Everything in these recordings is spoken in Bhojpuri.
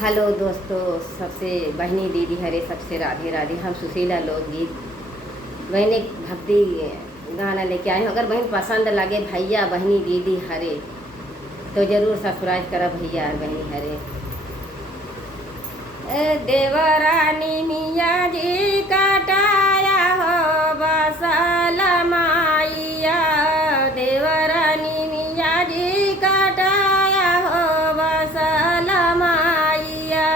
हेलो दोस्तों, सबसे बहनी दीदी हरे सबसे राधे राधे। हम सुशीला लोकगीत बहन एक भक्ति गाना लेके आए हैं। अगर बहन पसंद लगे भैया बहनी दीदी हरे तो ज़रूर सब्सक्राइब करा भैया और बहनी हरे। देवरानी मिया जी कटाया हो बसल माइया, देवरानी मिया जी कटाया हो बसल माइया।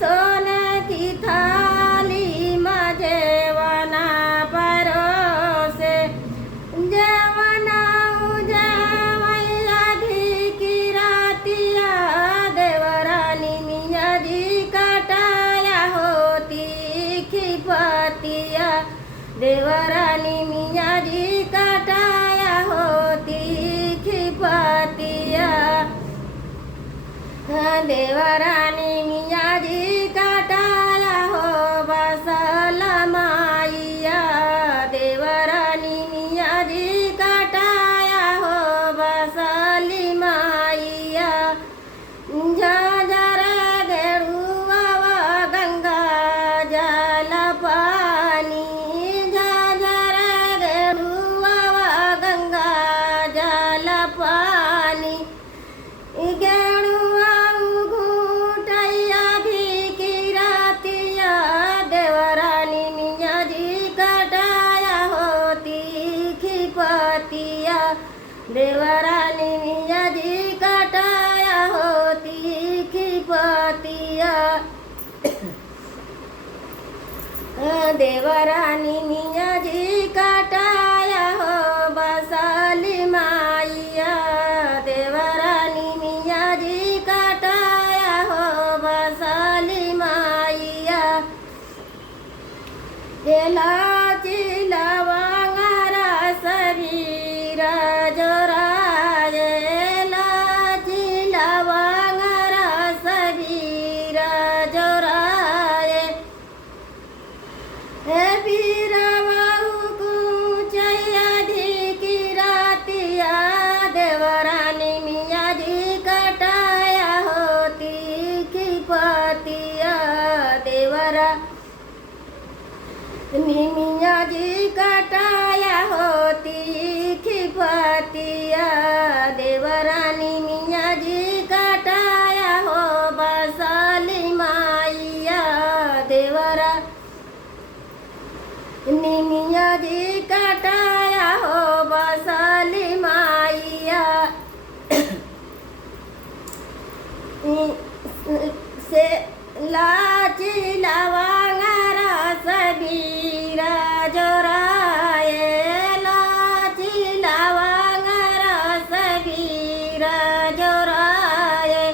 सोने की थाली में जेवना परोसे, जेवना उजवैया ढीकी रातिया। देवरानी मिया जी कटाया होती खिपतिया, देवरानी मिया जी कटाया होती खिपतिया। देवरानी मिया जी कटाया हो बसल माइया, देवरानी मिया जी कटाया हो बसली माइया। झाझर गेरुआ गंगा जल पानी, झाझर गेरुआ गंगा जल पानी। गेरुआ घूटैया ढीकी रातिया, देवरानी मिया जी कटाया होती खिपतिया, देवरानी मिया जी कटाया होती खिपतिया। देवरानी मिया जी कटाया हो बसली माइया, देवरानी मिया जी कटाया हो बसली माइया। इलायची लवंग रस जीरा जोराए, इलायची लवंग रस जीरा जोराए। बीरबहू कुचैया ढीकी रातिया, देवरानी मिया जी कटाया होती खिपतिया, देवरानी मिया जी कटाया होती खिपतिया। देवरानी मिया जी कटाया हो बसली माइया, देवरानी मिया जी कटाया हो बसली माइया। से लाची लवंग रस जीरा जोराए, लाची लवंग रस जीरा जोराए।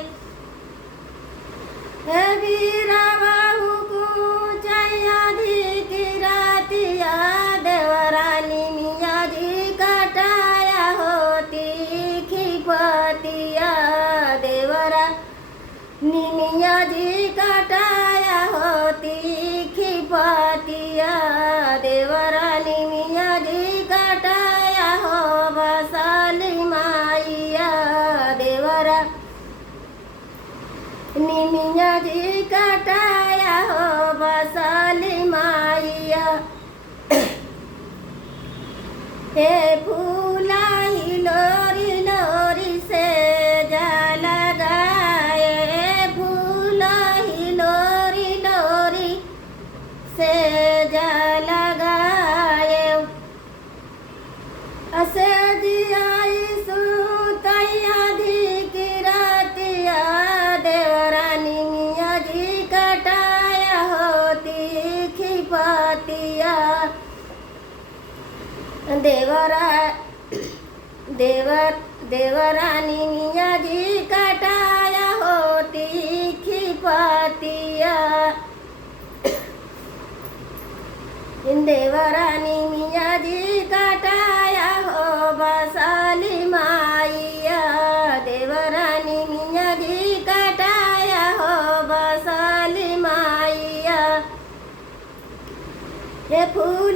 बीरबहू कुचैया ढीकी रातिया, देवरानी मिया जी कटाया होती खिपतिया, देवरानी मिया जी कटाया होती खिपतिया। देवरानी मिया जी कटाया हो बसली माइया, देवरानी मिया जी कटाया हो बसली माइया। हे फूला हिलोरी लोरी से जल गाए, फूला हिलोरी लोरी से जल गाए। असे जियाई सुतैया ढीकी रातिया, देवरानी मिया जी कटाया होती खिपतिया। देवरानी मिया जी कटाया होती खिपतिया, देवरानी मिया जी कटाया हो बसली माइया, देवरानी मिया जी कटाया हो बसली माइया। ये फूल